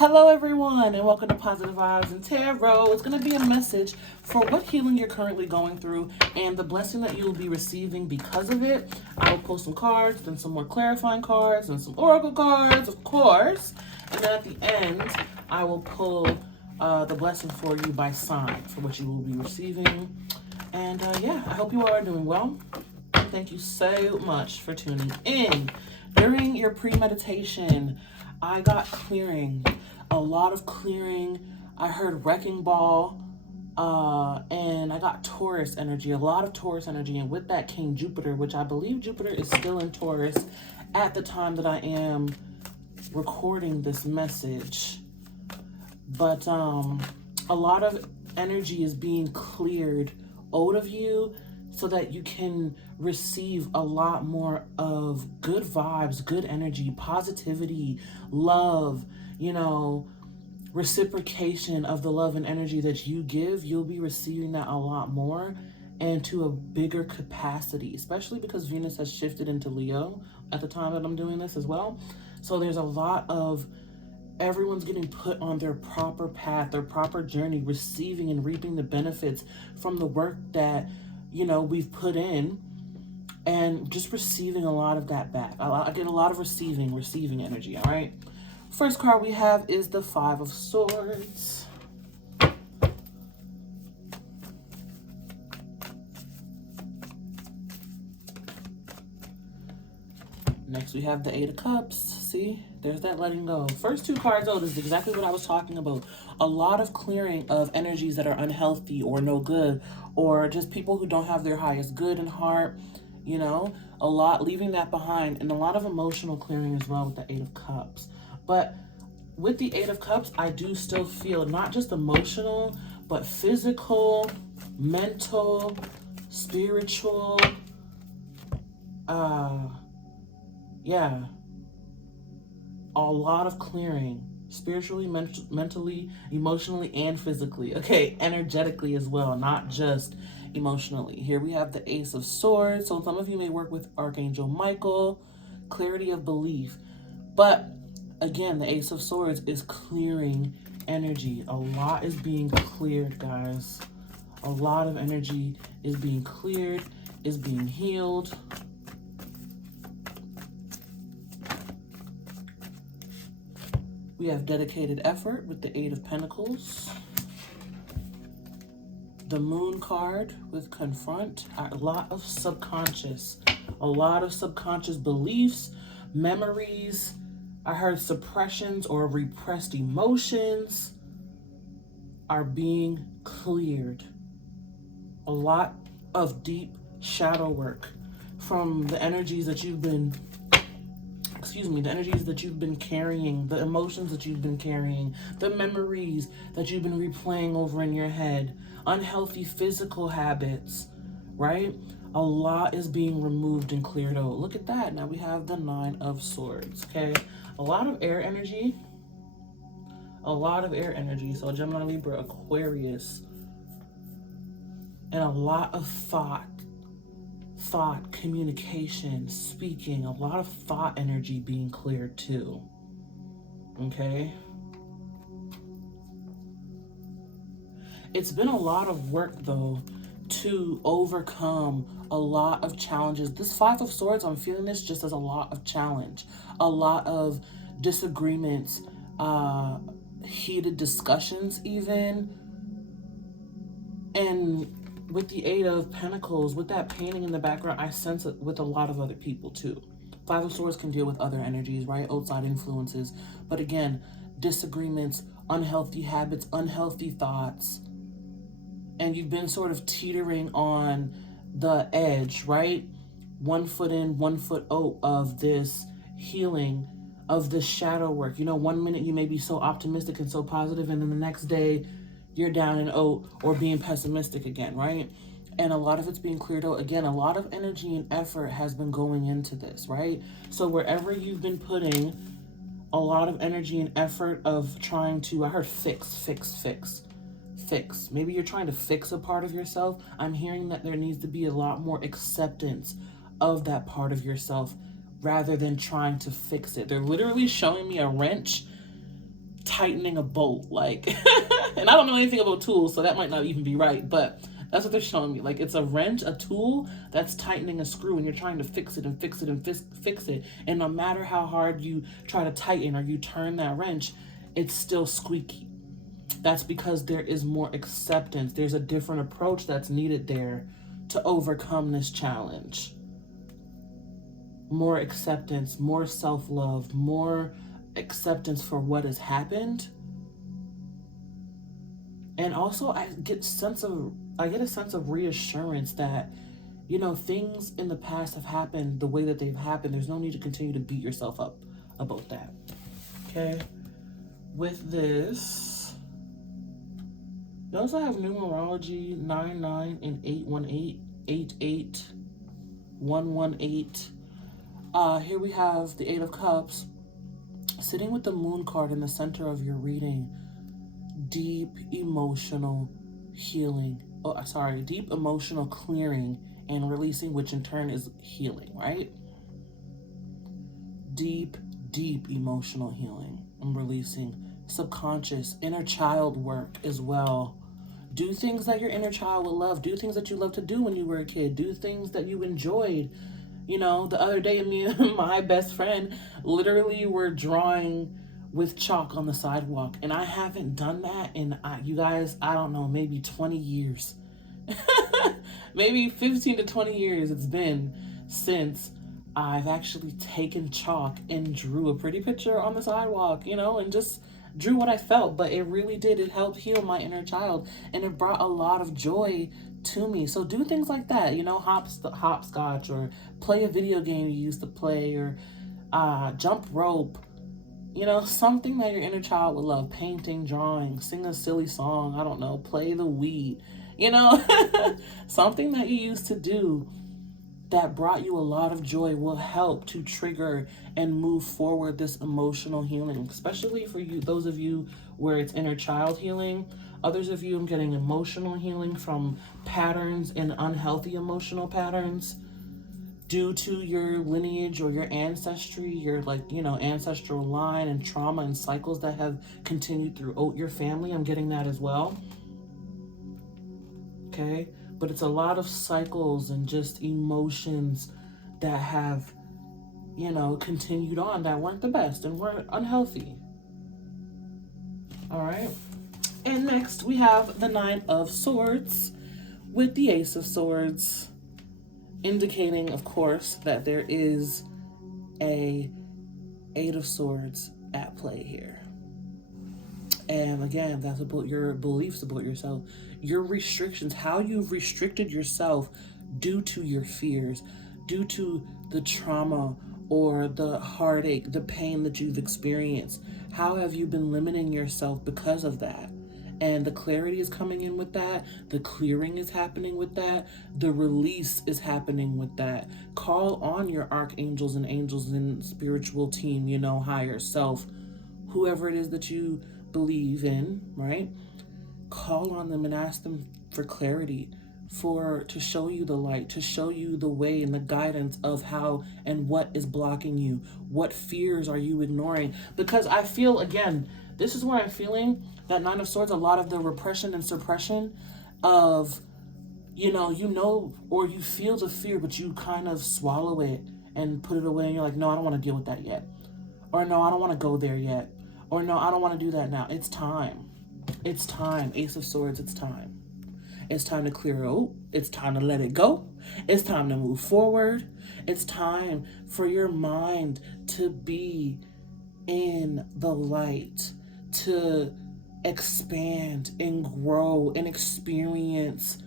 Hello everyone and welcome to Positive Vibes and Tarot. It's going to be a message for what healing you're currently going through and the blessing that you'll be receiving because of it. I will pull some cards, then some more clarifying cards, and some oracle cards, of course. And then at the end, I will pull the blessing for you by sign for what you will be receiving. And yeah, I hope you all are doing well. Thank you so much for tuning in. During your pre-meditation, I got clearing, a lot of clearing. I heard wrecking ball, and I got Taurus energy, a lot of Taurus energy. And with that came Jupiter, which I believe Jupiter is still in Taurus at the time that I am recording this message. But a lot of energy is being cleared out of you so that you can receive a lot more of good vibes, good energy, positivity, love, reciprocation of the love and energy that you give. You'll be receiving that a lot more and to a bigger capacity, especially because Venus has shifted into Leo at the time that I'm doing this as well. So there's a lot of everyone's getting put on their proper path, their proper journey, receiving and reaping the benefits from the work that we've put in, and just receiving a lot of that back. I get a lot of receiving energy, all right? First card we have is the Five of Swords. Next we have the Eight of Cups. See, there's that letting go. First two cards out is exactly what I was talking about. A lot of clearing of energies that are unhealthy or no good, or just people who don't have their highest good in heart, a lot leaving that behind, and a lot of emotional clearing as well with the Eight of Cups. But with the Eight of Cups, I do still feel not just emotional, but physical, mental, spiritual, yeah, a lot of clearing spiritually, mentally, emotionally, and physically. Okay, energetically as well, not just emotionally. Here we have the Ace of Swords. So some of you may work with Archangel Michael, clarity of belief. But again, the Ace of Swords is clearing energy. A lot is being cleared, guys. A lot of energy is being cleared, is being healed. We have dedicated effort with the Eight of Pentacles. The Moon card with confront. A lot of subconscious beliefs, memories. I heard suppressions or repressed emotions are being cleared. A lot of deep shadow work from the energies that you've been carrying, the emotions that you've been carrying, the memories that you've been replaying over in your head, unhealthy physical habits, right? A lot is being removed and cleared out. Look at that. Now we have the Nine of Swords, okay? A lot of air energy. So Gemini, Libra, Aquarius. And a lot of thought, communication, speaking, a lot of thought energy being cleared too. Okay? It's been a lot of work though to overcome a lot of challenges. This Five of Swords, I'm feeling this just as a lot of challenge, a lot of disagreements, heated discussions even. And with the Eight of Pentacles, with that painting in the background, I sense it with a lot of other people too. Five of Swords can deal with other energies, right? Outside influences. But again, disagreements, unhealthy habits, unhealthy thoughts. And you've been sort of teetering on the edge, right? 1 foot in, 1 foot out of this healing, of this shadow work. 1 minute you may be so optimistic and so positive, and then the next day you're down and out or being pessimistic again, right? And a lot of it's being cleared out. Again, a lot of energy and effort has been going into this, right? So wherever you've been putting a lot of energy and effort of trying to, I heard fix. Maybe you're trying to fix a part of yourself. I'm hearing that there needs to be a lot more acceptance of that part of yourself rather than trying to fix it. They're literally showing me a wrench tightening a bolt, like, and I don't know anything about tools, so that might not even be right, but that's what they're showing me. Like, it's a wrench, a tool that's tightening a screw, and you're trying to fix it and fix it and fix it. And no matter how hard you try to tighten or you turn that wrench, it's still squeaky. That's because there is more acceptance. There's a different approach that's needed there to overcome this challenge. More acceptance, more self-love, more acceptance for what has happened. And also I get a sense of reassurance that, you know, things in the past have happened the way that they've happened. There's no need to continue to beat yourself up about that. Okay? With this, you also have numerology 99 and 818, 88, 118. Here we have the Eight of Cups sitting with the Moon card in the center of your reading. Deep emotional healing. Deep emotional clearing and releasing, which in turn is healing, right? Deep emotional healing and releasing. Subconscious, inner child work as well. Do things that your inner child would love. Do things that you loved to do when you were a kid. Do things that you enjoyed. You know, the other day, me and my best friend literally were drawing with chalk on the sidewalk. And I haven't done that in, you guys, I don't know, maybe 20 years. Maybe 15 to 20 years it's been since I've actually taken chalk and drew a pretty picture on the sidewalk, you know, and just drew what I felt. But it really did. It helped heal my inner child. And it brought a lot of joy to me. So do things like that, you know, hopscotch, or play a video game you used to play, or jump rope, you know, something that your inner child would love. Painting, drawing, sing a silly song, I don't know, play the weed, you know. Something that you used to do that brought you a lot of joy will help to trigger and move forward this emotional healing, especially for you, those of you where it's inner child healing. Others of you, I'm getting emotional healing from patterns and unhealthy emotional patterns due to your lineage or your ancestry, your, like, you know, ancestral line and trauma and cycles that have continued throughout your family. I'm getting that as well. Okay? But it's a lot of cycles and just emotions that have, you know, continued on that weren't the best and were unhealthy. All right? And next we have the Nine of Swords with the Ace of Swords, indicating, of course, that there is a Eight of Swords at play here. And again, that's about your beliefs about yourself, your restrictions, how you've restricted yourself due to your fears, due to the trauma or the heartache, the pain that you've experienced. How have you been limiting yourself because of that? And the clarity is coming in with that. The clearing is happening with that. The release is happening with that. Call on your archangels and angels and spiritual team, you know, higher self, whoever it is that you believe in, right? Call on them and ask them for clarity, to show you the light, to show you the way and the guidance of how and what is blocking you. What fears are you ignoring? Because I feel, again, this is where I'm feeling that Nine of Swords, a lot of the repression and suppression of, you know, or you feel the fear, but you kind of swallow it and put it away, and you're like, no, I don't want to deal with that yet. Or no, I don't want to go there yet. Or no, I don't want to do that now. It's time. It's time. Ace of Swords, it's time. It's time to clear out. It's time to let it go. It's time to move forward. It's time for your mind to be in the light, to expand and grow and experience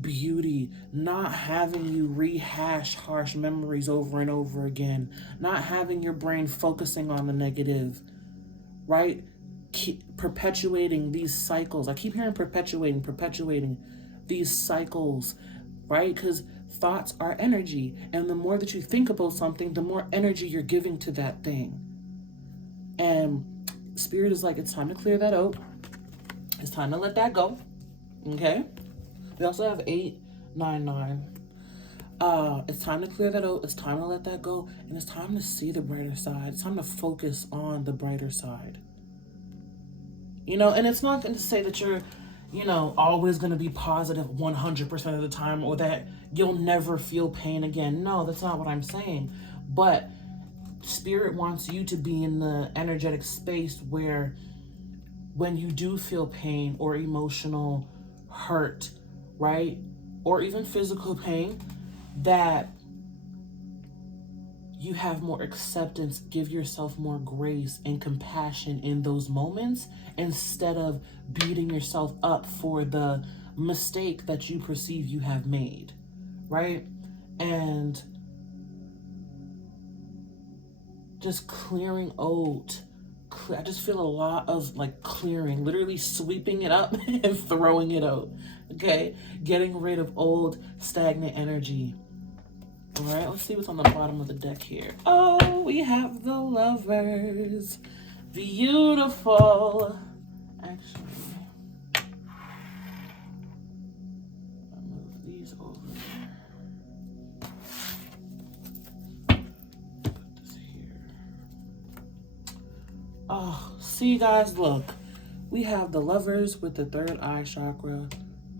beauty, not having you rehash harsh memories over and over again, not having your brain focusing on the negative, right? Keep perpetuating these cycles. I keep hearing perpetuating these cycles, right? Because thoughts are energy, and the more that you think about something, the more energy you're giving to that thing. And Spirit is like, it's time to clear that out. It's time to let that go. Okay? We also have 899. It's time to clear that out. It's time to let that go. And it's time to see the brighter side. It's time to focus on the brighter side. You know, and it's not going to say that you're, you know, always going to be positive 100% of the time, or that you'll never feel pain again. No, that's not what I'm saying. But Spirit wants you to be in the energetic space where when you do feel pain or emotional hurt, right? Or even physical pain, that you have more acceptance, give yourself more grace and compassion in those moments, instead of beating yourself up for the mistake that you perceive you have made, right? And just clearing out. I just feel a lot of like clearing, literally sweeping it up and throwing it out, okay? Getting rid of old stagnant energy. All right, let's see what's on the bottom of the deck here. Oh, we have the Lovers. Beautiful. Actually, I'll move these over. Put this here. Oh, see guys, look. We have the Lovers with the third eye chakra.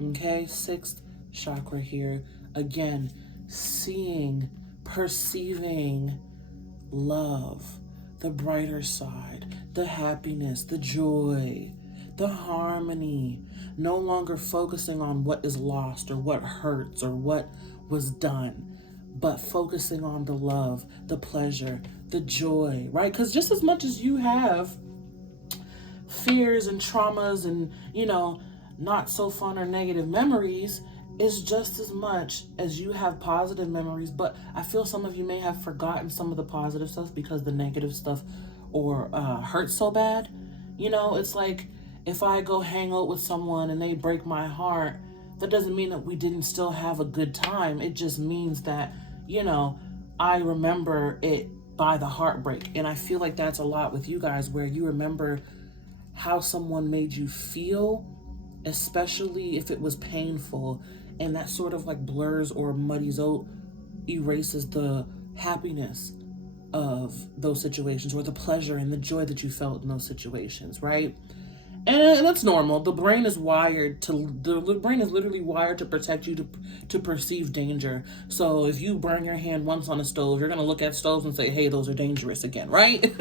Okay, sixth chakra here. Again, seeing, perceiving love, the brighter side, the happiness, the joy, the harmony, no longer focusing on what is lost or what hurts or what was done, but focusing on the love, the pleasure, the joy, right? Because just as much as you have fears and traumas and, you know, not so fun or negative memories, is just as much as you have positive memories. But I feel some of you may have forgotten some of the positive stuff because the negative stuff or hurts so bad. You know, it's like if I go hang out with someone and they break my heart, that doesn't mean that we didn't still have a good time. It just means that, you know, I remember it by the heartbreak. And I feel like that's a lot with you guys, where you remember how someone made you feel, especially if it was painful, and that sort of like blurs or muddies out, erases the happiness of those situations, or the pleasure and the joy that you felt in those situations, right? And that's normal. The brain is wired to, the brain is literally wired to protect you, to perceive danger. So if you burn your hand once on a stove, you're going to look at stoves and say, hey, those are dangerous again, right?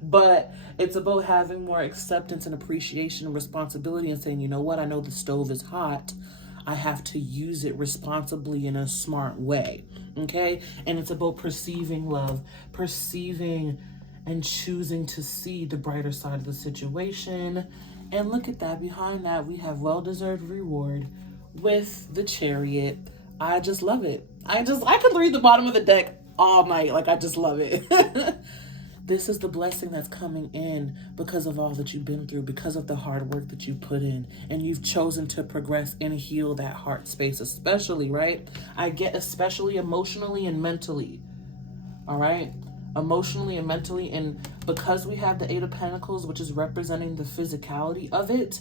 But it's about having more acceptance and appreciation and responsibility, and saying, you know what, I know the stove is hot. I have to use it responsibly in a smart way, okay? And it's about perceiving love, perceiving and choosing to see the brighter side of the situation. And look at that. Behind that, we have well-deserved reward with the Chariot. I just love it. I could read the bottom of the deck all night. Like, I just love it. This is the blessing that's coming in because of all that you've been through, because of the hard work that you put in, and you've chosen to progress and heal that heart space, especially, right? I get especially emotionally and mentally, all right? Emotionally and mentally, and because we have the Eight of Pentacles, which is representing the physicality of it,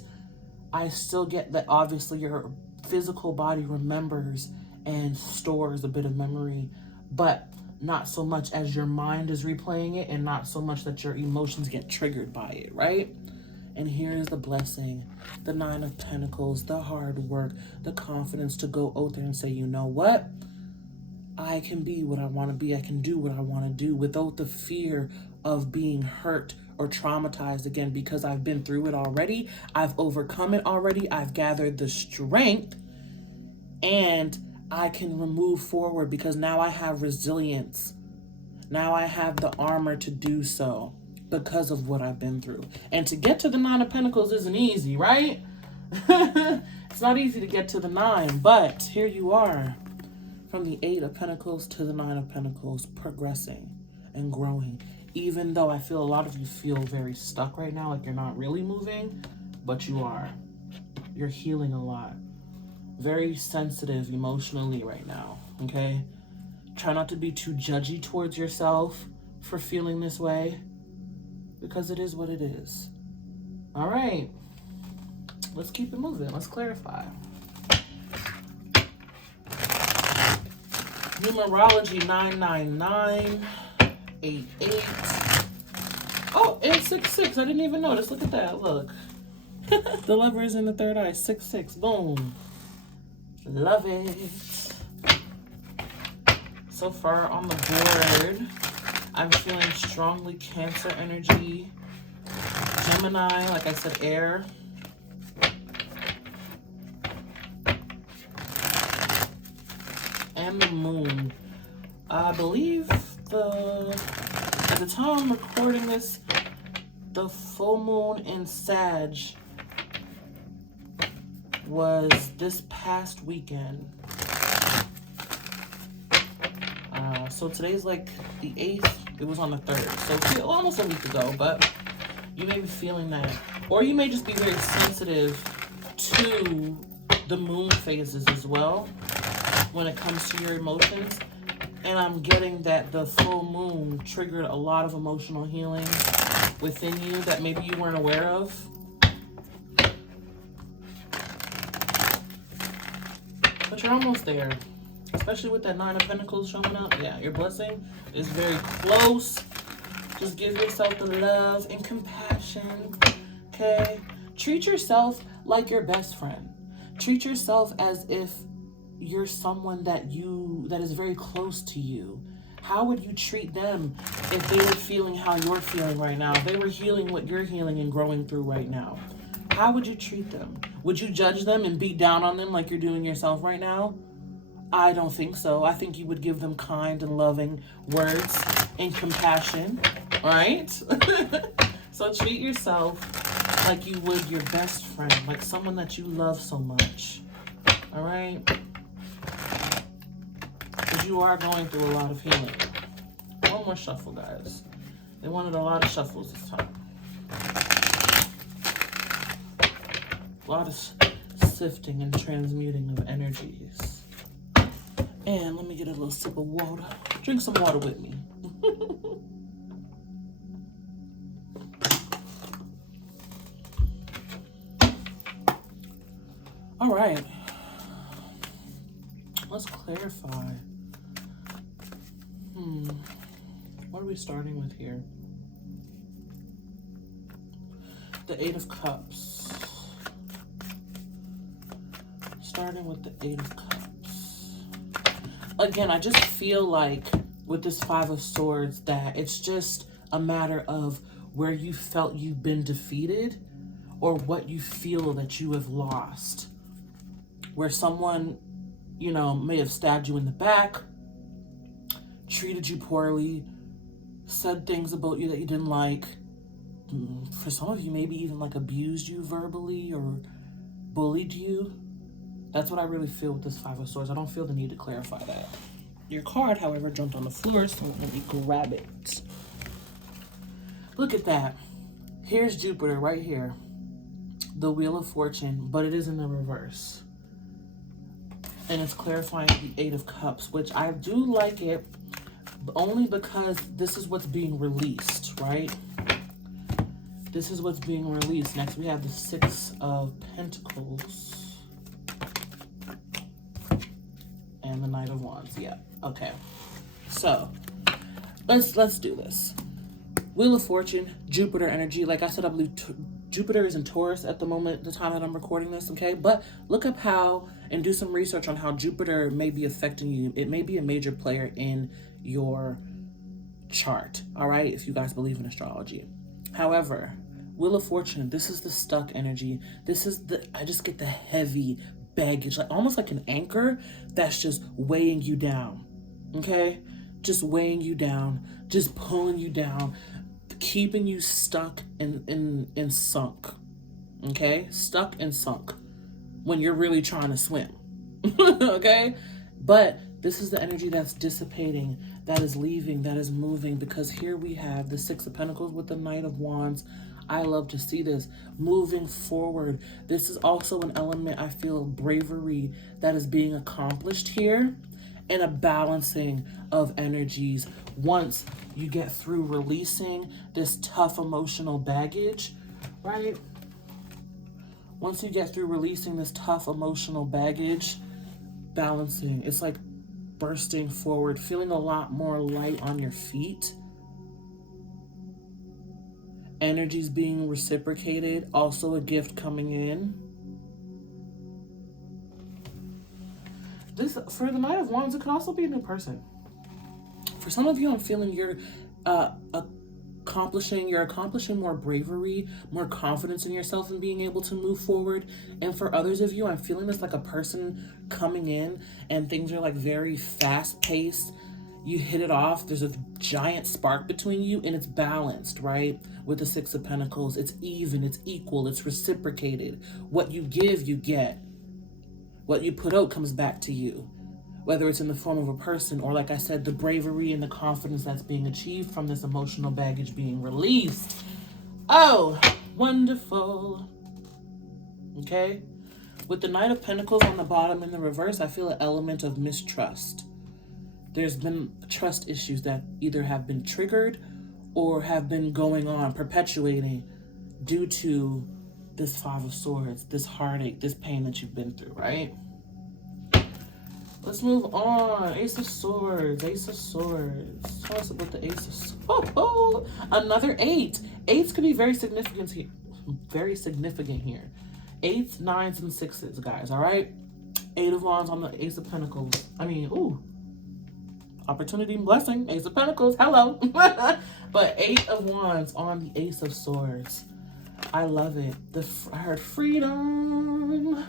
I still get that obviously your physical body remembers and stores a bit of memory, but not so much as your mind is replaying it, and not so much that your emotions get triggered by it, right? And here's the blessing, the Nine of Pentacles, the hard work, the confidence to go out there and say, you know what? I can be what I want to be. I can do what I want to do without the fear of being hurt or traumatized again, because I've been through it already. I've overcome it already. I've gathered the strength, and I can move forward because now I have resilience. Now I have the armor to do so because of what I've been through. And to get to the Nine of Pentacles isn't easy, right? It's not easy to get to the Nine, but here you are. From the Eight of Pentacles to the Nine of Pentacles, progressing and growing. Even though I feel a lot of you feel very stuck right now, like you're not really moving, but you are. You're healing a lot. Very sensitive emotionally right now, okay? Try not to be too judgy towards yourself for feeling this way, because it is what it is. All right, let's keep it moving. Let's clarify. Numerology 999, 88, Oh, and 6-6. I didn't even notice. Look at that. Look. The lover is in the third eye. 6-6. Boom. Love it. So far on the board, I'm feeling strongly Cancer energy. Gemini, like I said, air. And the moon. I believe at the time I'm recording this, the full moon in Sag was this past weekend. So today's like the 8th. It was on the 3rd. So almost a week ago, but you may be feeling that. Or you may just be very sensitive to the moon phases as well when it comes to your emotions. And I'm getting that the full moon triggered a lot of emotional healing within you that maybe you weren't aware of. But you're almost there. Especially with that 9 of Pentacles showing up. Yeah, your blessing is very close. Just give yourself the love and compassion. Okay? Treat yourself like your best friend. Treat yourself as if you're someone that is very close to you. How would you treat them if they were feeling how you're feeling right now? If they were healing what you're healing and growing through right now? How would you treat them? Would you judge them and beat down on them like you're doing yourself right now? I don't think so. I think you would give them kind and loving words and compassion, right? So treat yourself like you would your best friend, like someone that you love so much, all right? Because you are going through a lot of healing. One more shuffle, guys. They wanted a lot of shuffles this time. A lot of sifting and transmuting of energies. And let me get a little sip of water. Drink some water with me. All right. Let's clarify. What are we starting with here? The 8 of Cups. Starting with the 8 of Cups. Again, I just feel like with this 5 of Swords that it's just a matter of where you felt you've been defeated or what you feel that you have lost. Where someone, you know, may have stabbed you in the back, treated you poorly, said things about you that you didn't like. For some of you, maybe even like abused you verbally or bullied you. That's what I really feel with this 5 of Swords. I don't feel the need to clarify that. Your card, however, jumped on the floor, so let me grab it. Look at that. Here's Jupiter right here. The Wheel of Fortune, but it is in the reverse. And it's clarifying the 8 of Cups, which I do like it, only because this is what's being released, right? This is what's being released. Next, we have the 6 of Pentacles. And the Knight of Wands. Yeah. Okay. So let's do this. Wheel of Fortune, Jupiter energy. Like I said, I believe Jupiter is in Taurus at the moment, the time that I'm recording this. Okay. But look up how and do some research on how Jupiter may be affecting you. It may be a major player in your chart. All right. If you guys believe in astrology. However, Wheel of Fortune, this is the stuck energy. This is I just get the heavy baggage, like almost like an anchor that's just weighing you down. Okay, just weighing you down, just pulling you down, keeping you stuck and sunk. Okay, stuck and sunk when you're really trying to swim. Okay, but this is the energy that's dissipating, that is leaving, that is moving, because here we have the 6 of Pentacles with the Knight of Wands. I love to see this moving forward. This is also an element, I feel, of bravery that is being accomplished here, and a balancing of energies once you get through releasing this tough emotional baggage, right? Once you get through releasing this tough emotional baggage, balancing, it's like bursting forward, feeling a lot more light on your feet. Energy's being reciprocated. Also a gift coming in. This, for the Knight of Wands, it could also be a new person. For some of you, I'm feeling you're accomplishing more bravery, more confidence in yourself and being able to move forward. And for others of you, I'm feeling this like a person coming in and things are like very fast paced. You hit it off. There's a giant spark between you and it's balanced, right? With the Six of Pentacles, it's even, it's equal, it's reciprocated. What you give, you get. What you put out comes back to you. Whether it's in the form of a person or, like I said, the bravery and the confidence that's being achieved from this emotional baggage being released. Oh, wonderful. Okay? With the Knight of Pentacles on the bottom in the reverse, I feel an element of mistrust. There's been trust issues that either have been triggered or have been going on, perpetuating due to this Five of Swords, this heartache, this pain that you've been through, right? Let's move on. Ace of Swords. Ace of Swords. Tell us about the Ace of Swords. Oh, another 8. 8s could be very significant here. Very significant here. 8s, 9s, and 6s, guys. All right. 8 of Wands on the Ace of Pentacles. I mean, ooh. Opportunity and blessing. Ace of Pentacles. Hello. But 8 of Wands on the Ace of Swords. I love it. I heard freedom.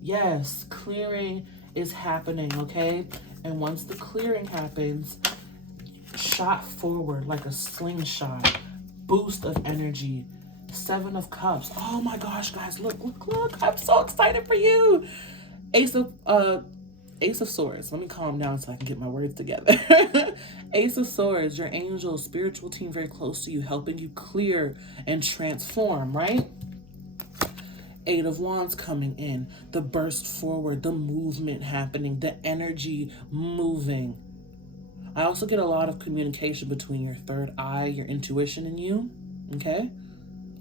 Yes, clearing is happening, okay? And once the clearing happens, shot forward like a slingshot, boost of energy. 7 of Cups. Oh my gosh, guys, look. I'm so excited for you. Ace of Swords. Let me calm down so I can get my words together. Ace of Swords, your angel, spiritual team very close to you, helping you clear and transform, right? 8 of Wands coming in, the burst forward, the movement happening, the energy moving. I also get a lot of communication between your third eye, your intuition, and you, okay?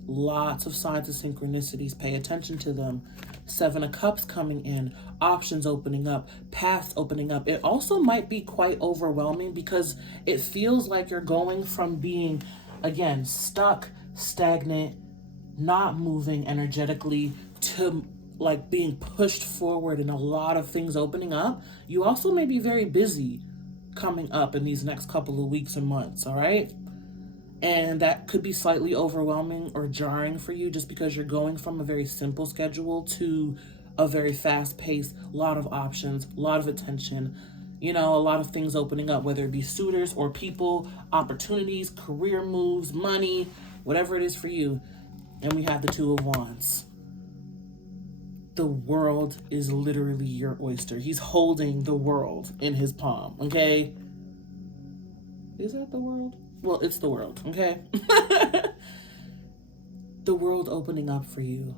Lots of signs of synchronicities. Pay attention to them. 7 of Cups coming in, options opening up, paths opening up. It also might be quite overwhelming because it feels like you're going from being, again, stuck, stagnant, not moving energetically to like being pushed forward and a lot of things opening up. You also may be very busy coming up in these next couple of weeks and months, all right? And that could be slightly overwhelming or jarring for you just because you're going from a very simple schedule to a very fast-paced, lot of options, a lot of attention, you know, a lot of things opening up, whether it be suitors or people, opportunities, career moves, money, whatever it is for you. And we have the 2 of Wands. The world is literally your oyster. He's holding the world in his palm, okay? Is that the world? Well, it's the world, okay? The world opening up for you.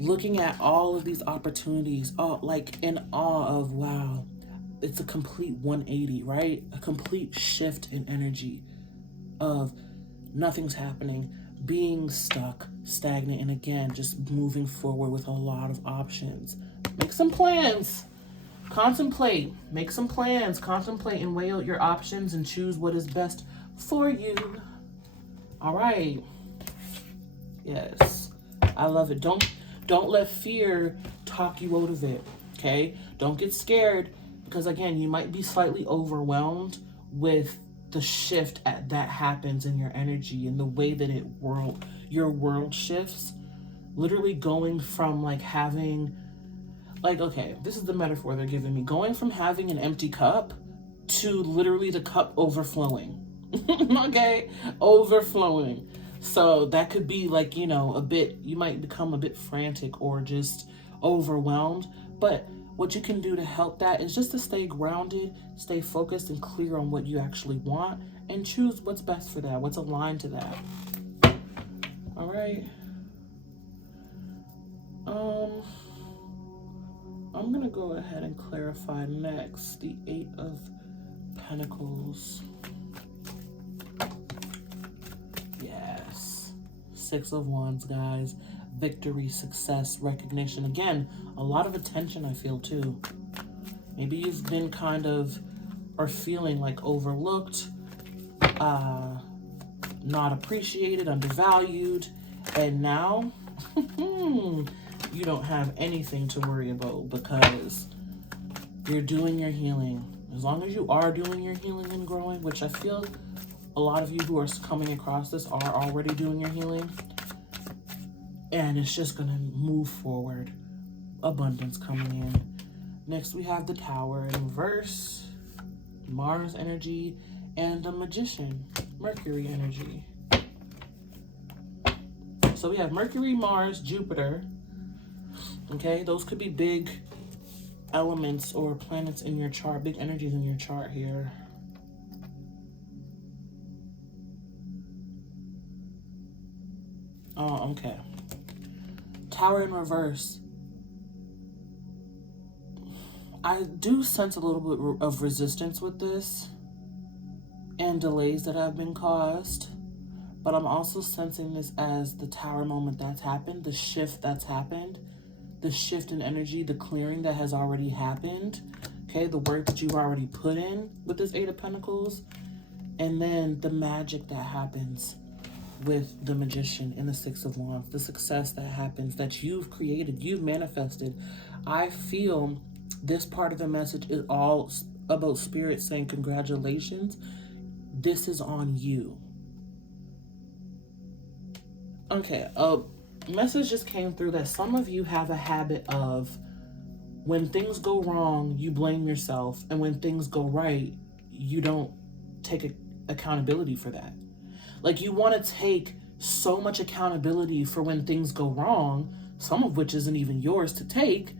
Looking at all of these opportunities, like in awe of, wow, it's a complete 180, right? A complete shift in energy of nothing's happening, being stuck, stagnant, and again, just moving forward with a lot of options. Make some plans. Contemplate. Make some plans. Contemplate and weigh out your options and choose what is best for you. All right. Yes. I love it. Don't let fear talk you out of it, okay? Don't get scared because, again, you might be slightly overwhelmed with the shift that happens in your energy and the way that your world shifts. Literally going from like having, like, okay, this is the metaphor they're giving me. Going from having an empty cup to literally the cup overflowing. Okay? Overflowing. So that could be like, you know, you might become a bit frantic or just overwhelmed. But what you can do to help that is just to stay grounded, stay focused and clear on what you actually want and choose what's best for that, what's aligned to that. All right. I'm going to go ahead and clarify next the 8 of Pentacles. Yes. 6 of Wands, guys. Victory, success, recognition. Again, a lot of attention, I feel, too. Maybe you've been kind of, or feeling like overlooked, not appreciated, undervalued, and now you don't have anything to worry about because you're doing your healing. As long as you are doing your healing and growing, which I feel a lot of you who are coming across this are already doing your healing, and it's just going to move forward. Abundance coming in. Next, we have the Tower in reverse, Mars energy, and the Magician, Mercury energy. So we have Mercury, Mars, Jupiter. Okay, those could be big elements or planets in your chart, big energies in your chart here. Oh, okay. Tower in reverse. I do sense a little bit of resistance with this and delays that have been caused, but I'm also sensing this as the Tower moment that's happened, the shift that's happened, the shift in energy, the clearing that has already happened, okay, the work that you've already put in with this Eight of Pentacles, and then the magic that happens with the Magician and the Six of Wands, the success that happens that you've created, you've manifested. I feel this part of the message is all about Spirit saying congratulations. This is on you. Okay, a message just came through that some of you have a habit of when things go wrong, you blame yourself, and when things go right, you don't take accountability for that. Like, you want to take so much accountability for when things go wrong, some of which isn't even yours to take,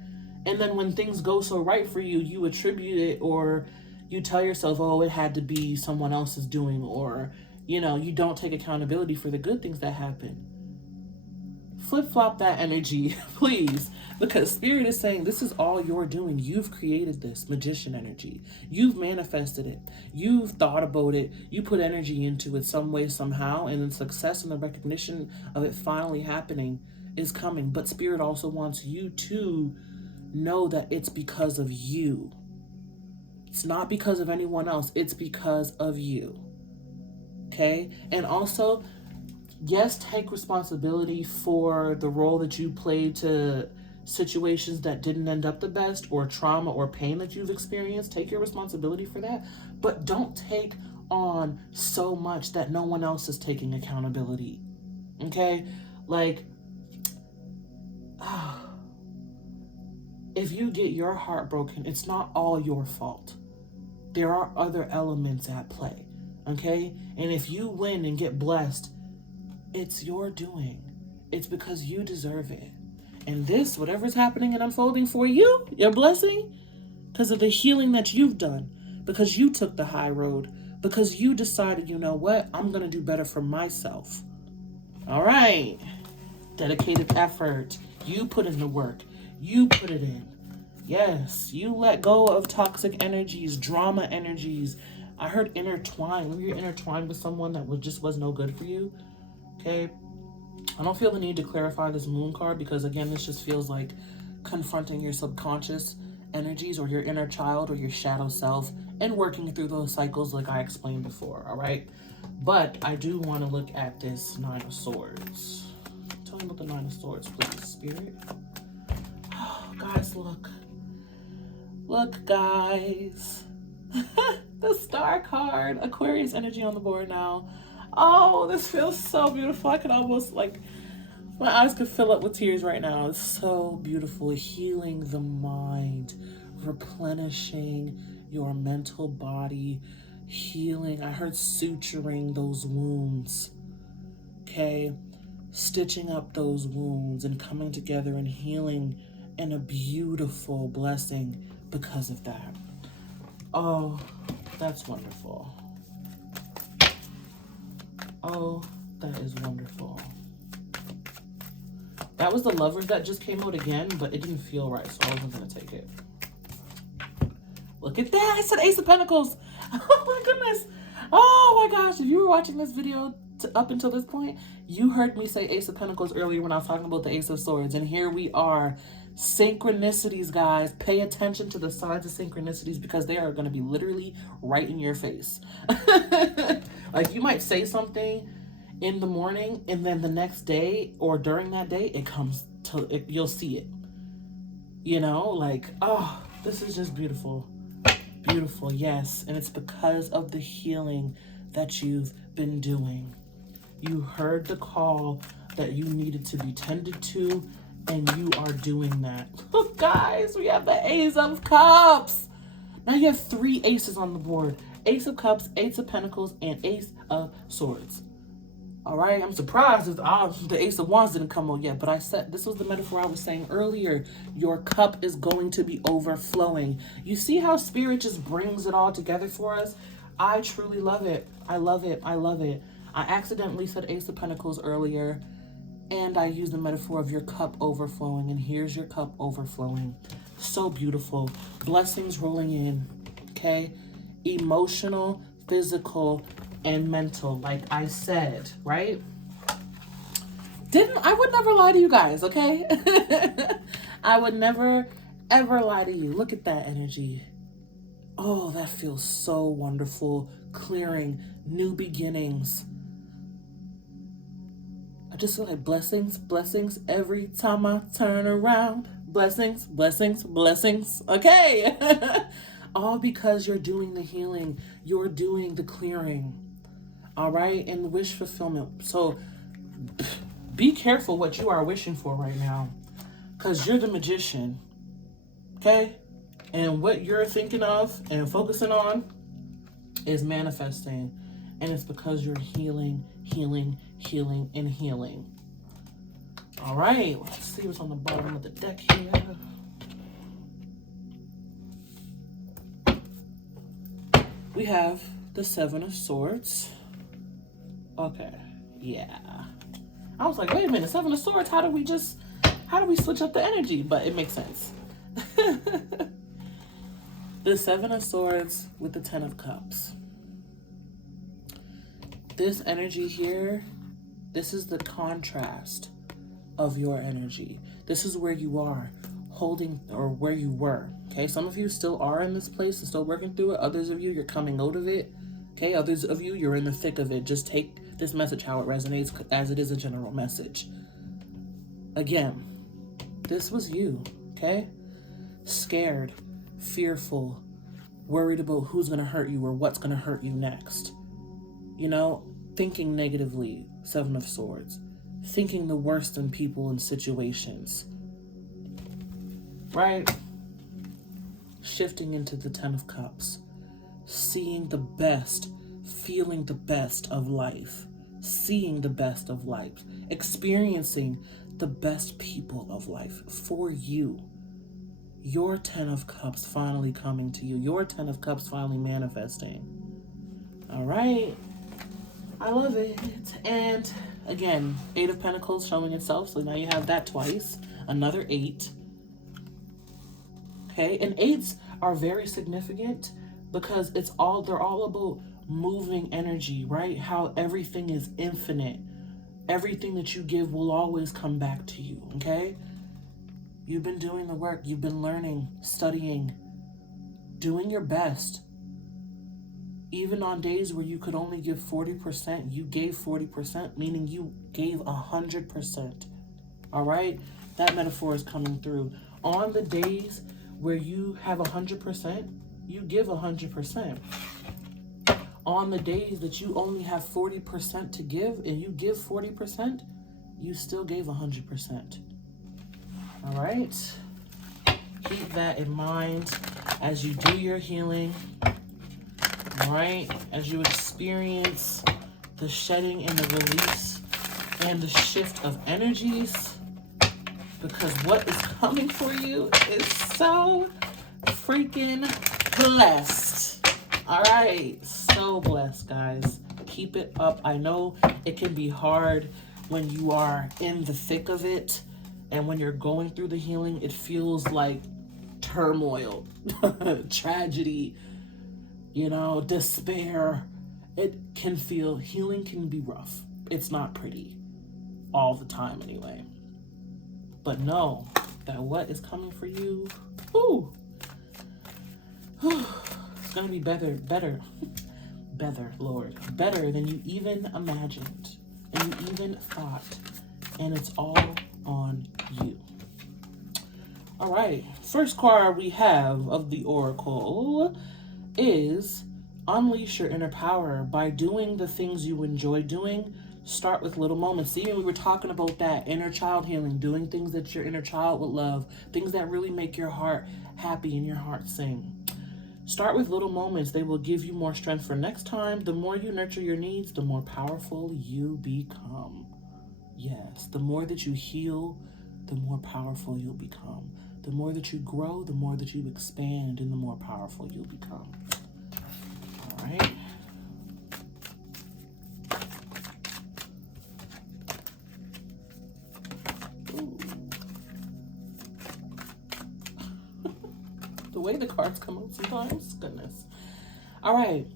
and then when things go so right for you, you attribute it, or you tell yourself, oh, it had to be someone else's doing, or, you know, you don't take accountability for the good things that happen. Flip-flop that energy, please, because Spirit is saying this is all you're doing. You've created this Magician energy. You've manifested it. You've thought about it. You put energy into it some way, somehow, and the success and the recognition of it finally happening is coming. But Spirit also wants you to know that it's because of you. It's not because of anyone else. It's because of you. Okay? And also, yes, take responsibility for the role that you played to situations that didn't end up the best, or trauma or pain that you've experienced. Take your responsibility for that. But don't take on so much that no one else is taking accountability. Okay? Like, if you get your heart broken, it's not all your fault. There are other elements at play. Okay? And if you win and get blessed, it's your doing. It's because you deserve it. And this, whatever's happening and unfolding for you, your blessing, because of the healing that you've done, because you took the high road, because you decided, you know what, I'm going to do better for myself. All right. Dedicated effort. You put in the work. You put it in. Yes. You let go of toxic energies, drama energies. I heard intertwine. When you're intertwined with someone that just was no good for you. Okay, I don't feel the need to clarify this moon card because, again, this just feels like confronting your subconscious energies or your inner child or your shadow self and working through those cycles like I explained before, all right? But I do want to look at this Nine of Swords. Tell me about the Nine of Swords, please, Spirit. Oh, guys, look. Look, guys. The Star card. Aquarius energy on the board now. Oh, this feels so beautiful. I could almost, like, my eyes could fill up with tears right now. It's so beautiful. Healing the mind, replenishing your mental body, healing. I heard suturing those wounds, okay? Stitching up those wounds and coming together and healing, and a beautiful blessing because of that. Oh, that's wonderful. Oh, that is wonderful. That was the Lovers that just came out again, but it didn't feel right, so I wasn't going to take it. Look at that. I said Ace of Pentacles. Oh, my goodness. Oh, my gosh. If you were watching this video up until this point, you heard me say Ace of Pentacles earlier when I was talking about the Ace of Swords, and here we are. Synchronicities, guys. Pay attention to the signs of synchronicities because they are going to be literally right in your face. Like, you might say something in the morning, and then the next day or during that day, it comes to it, you'll see it. You know, like, oh, this is just beautiful. Beautiful, yes. And it's because of the healing that you've been doing. You heard the call that you needed to be tended to, and you are doing that. Look, guys, we have the Ace of Cups. Now you have 3 aces on the board. Ace of Cups, Ace of Pentacles, and Ace of Swords. All right, I'm surprised if the Ace of Wands didn't come out yet, but I said this was the metaphor I was saying earlier. Your cup is going to be overflowing. You see how Spirit just brings it all together for us? I truly love it. I love it. I love it. I accidentally said Ace of Pentacles earlier, and I used the metaphor of your cup overflowing, and here's your cup overflowing. So beautiful. Blessings rolling in, okay? Emotional, physical, and mental, like I said, right? I would never lie to you guys, okay? I would never, ever lie to you. Look at that energy. Oh, that feels so wonderful. Clearing, new beginnings. I just feel like blessings, blessings every time I turn around. Blessings, blessings, blessings. Okay. All because you're doing the healing. You're doing the clearing. All right, and wish fulfillment. So be careful what you are wishing for right now, because you're the magician, okay? And what you're thinking of and focusing on is manifesting, and it's because you're healing, healing, healing, and healing. All right, let's see what's on the bottom of the deck here. We have the 7 of Swords. Okay, yeah. I was like, wait a minute, 7 of Swords, how do we switch up the energy? But it makes sense. The 7 of Swords with the 10 of Cups. This energy here, this is the contrast of your energy. This is where you are holding, or where you were, okay? Some of you still are in this place and still working through it. Others of you, you're coming out of it, okay? Others of you, you're in the thick of it. Just take this message how it resonates, as it is a general message. Again, this was you, okay? Scared, fearful, worried about who's gonna hurt you or what's gonna hurt you next. You know, thinking negatively, 7 of Swords. Thinking the worst in people and situations. Right? Shifting into the 10 of Cups. Seeing the best, feeling the best of life, seeing the best of life, experiencing the best people of life for you. Your 10 of Cups finally coming to you. Your 10 of Cups finally manifesting. All right. I love it. And again, 8 of Pentacles showing itself. So now you have that twice. Another 8. Okay. And 8s are very significant because they're all about moving energy, right? How everything is infinite. Everything that you give will always come back to you, okay? You've been doing the work. You've been learning, studying, doing your best. Even on days where you could only give 40%, you gave 40%, meaning you gave 100%, all right? That metaphor is coming through. On the days where you have 100%, you give 100%. On the days that you only have 40% to give and you give 40%, you still gave 100%. All right? Keep that in mind as you do your healing. All right? As you experience the shedding and the release and the shift of energies, because what is coming for you is so freaking blessed. All right, so blessed, guys. Keep it up. I know it can be hard when you are in the thick of it, and when you're going through the healing, it feels like turmoil, tragedy, you know, despair. Healing can be rough. It's not pretty all the time anyway. But know that what is coming for you, it's going to be better, Lord, better than you even imagined. and you even thought. And it's all on you. All right. First card we have of the Oracle is unleash your inner power by doing the things you enjoy doing. Start with little moments. See, we were talking about that inner child healing, doing things that your inner child would love, things that really make your heart happy and your heart sing. Start with little moments. They will give you more strength for next time. The more you nurture your needs, the more powerful you become. Yes, the more that you heal, the more powerful you'll become. The more that you grow, the more that you expand, and the more powerful you'll become. All right. The way the cards come out sometimes, goodness. All right,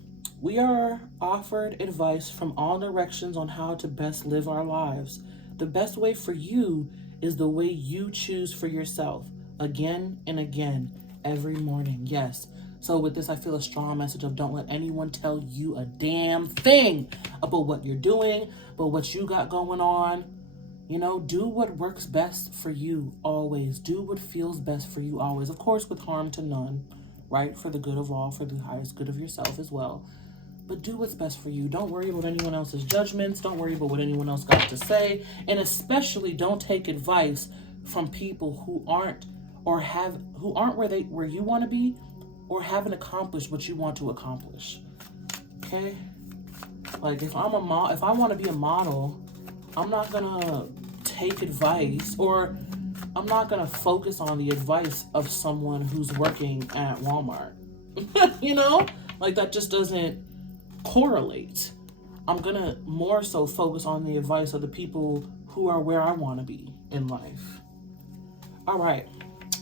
we are offered advice from all directions on how to best live our lives. The best way for you is the way you choose for yourself, again and again, every morning. Yes. So with this, I feel a strong message of don't let anyone tell you a damn thing about what you're doing, about what you got going on. You know, do what works best for you always. Do what feels best for you always. Of course, with harm to none, right? For the good of all, for the highest good of yourself as well. But do what's best for you. Don't worry about anyone else's judgments. Don't worry about what anyone else got to say. And especially don't take advice from people who aren't where you want to be or haven't accomplished what you want to accomplish. Okay? Like if I want to be a model, I'm not gonna take advice, or I'm not gonna focus on the advice of someone who's working at Walmart. You know, like that just doesn't correlate. I'm gonna more so focus on the advice of the people who are where I want to be in life. All right,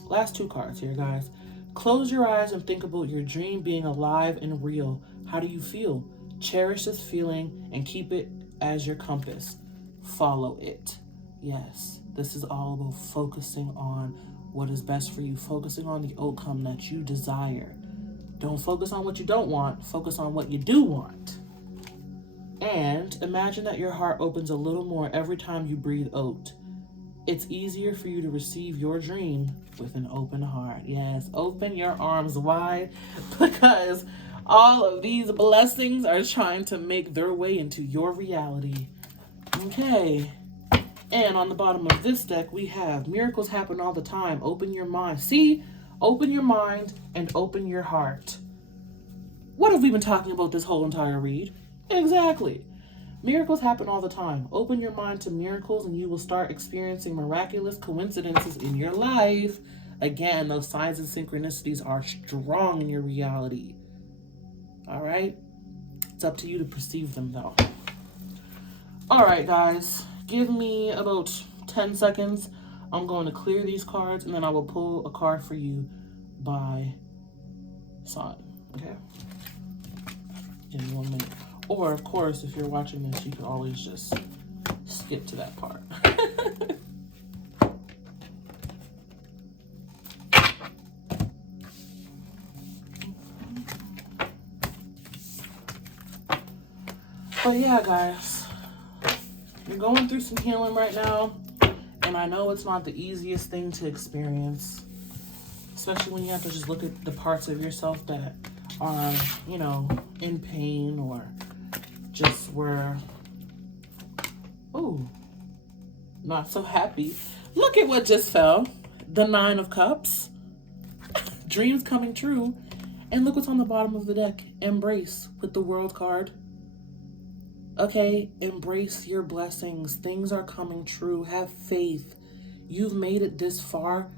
last two cards here, guys. Close your eyes and think about your dream being alive and real. How do you feel? Cherish this feeling and keep it as your compass. Follow it. Yes, this is all about focusing on what is best for you, focusing on the outcome that you desire. Don't focus on what you don't want, focus on what you do want. And imagine that your heart opens a little more every time you breathe out. It's easier for you to receive your dream with an open heart. Yes, open your arms wide, because all of these blessings are trying to make their way into your reality. Okay, and on the bottom of this deck, we have miracles happen all the time. Open your mind. See, open your mind and open your heart. What have we been talking about this whole entire read? Exactly. Miracles happen all the time. Open your mind to miracles and you will start experiencing miraculous coincidences in your life. Again, those signs and synchronicities are strong in your reality. All right? It's up to you to perceive them, though. All right, guys, give me about 10 seconds. I'm going to clear these cards, and then I will pull a card for you by sign, okay? Give me 1 minute. Or, of course, if you're watching this, you can always just skip to that part. But yeah, guys. You're going through some healing right now, and I know it's not the easiest thing to experience, especially when you have to just look at the parts of yourself that are, you know, in pain or just were, not so happy. Look at what just fell. The 9 of Cups. Dreams coming true. And look what's on the bottom of the deck. Embrace with the World card. Okay, embrace your blessings. Things are coming true. Have faith. You've made it this far.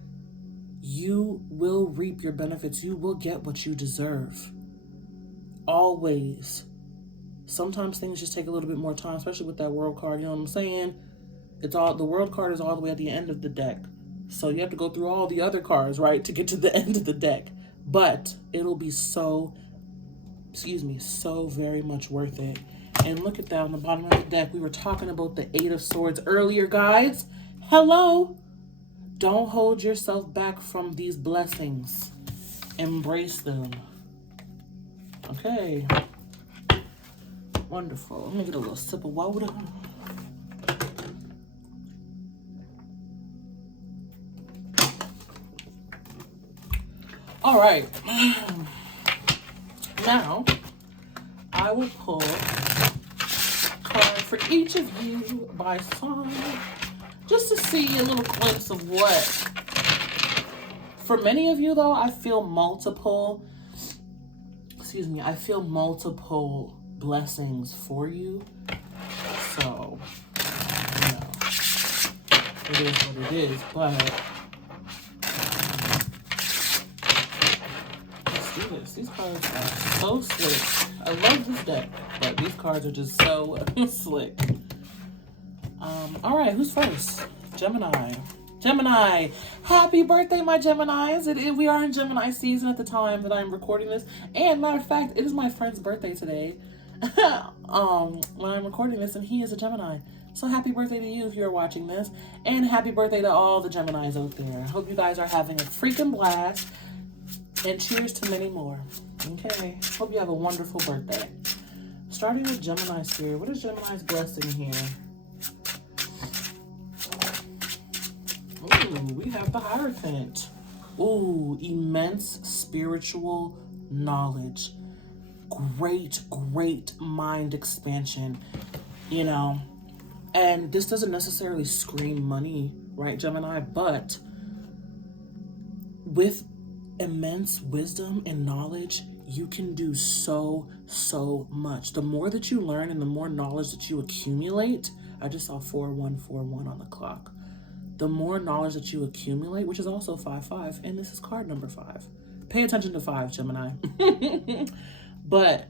You will reap your benefits. You will get what you deserve. Always. Sometimes things just take a little bit more time, especially with that World card. You know what I'm saying? The World card is all the way at the end of the deck. So you have to go through all the other cards, right, to get to the end of the deck. But it'll be so very much worth it. And look at that on the bottom of the deck. We were talking about the 8 of Swords earlier, guys. Hello. Don't hold yourself back from these blessings. Embrace them. Okay. Wonderful. Let me get a little sip of water. All right. Now, I will pull a card for each of you by sign, just to see a little glimpse of what. For many of you, though, I feel multiple blessings for you. So, you know, it is what it is, but let's do this. These cards are so slick. I love this deck, but these cards are just so slick. All right, who's first? Gemini. Gemini, happy birthday, my Geminis. We are in Gemini season at the time that I'm recording this. And matter of fact, it is my friend's birthday today. When I'm recording this, and he is a Gemini. So happy birthday to you if you're watching this. And happy birthday to all the Geminis out there. I hope you guys are having a freaking blast. And cheers to many more. Okay, hope you have a wonderful birthday. Starting with Gemini Spirit, what is Gemini's blessing here? Ooh, we have the Hierophant. Ooh, immense spiritual knowledge. Great mind expansion, you know. And this doesn't necessarily scream money, right, Gemini? But with immense wisdom and knowledge, you can do so much. The more that you learn and the more knowledge that you accumulate, I just saw 4141 on the clock. The more knowledge that you accumulate, which is also 55, and this is card number 5. Pay attention to 5, Gemini. But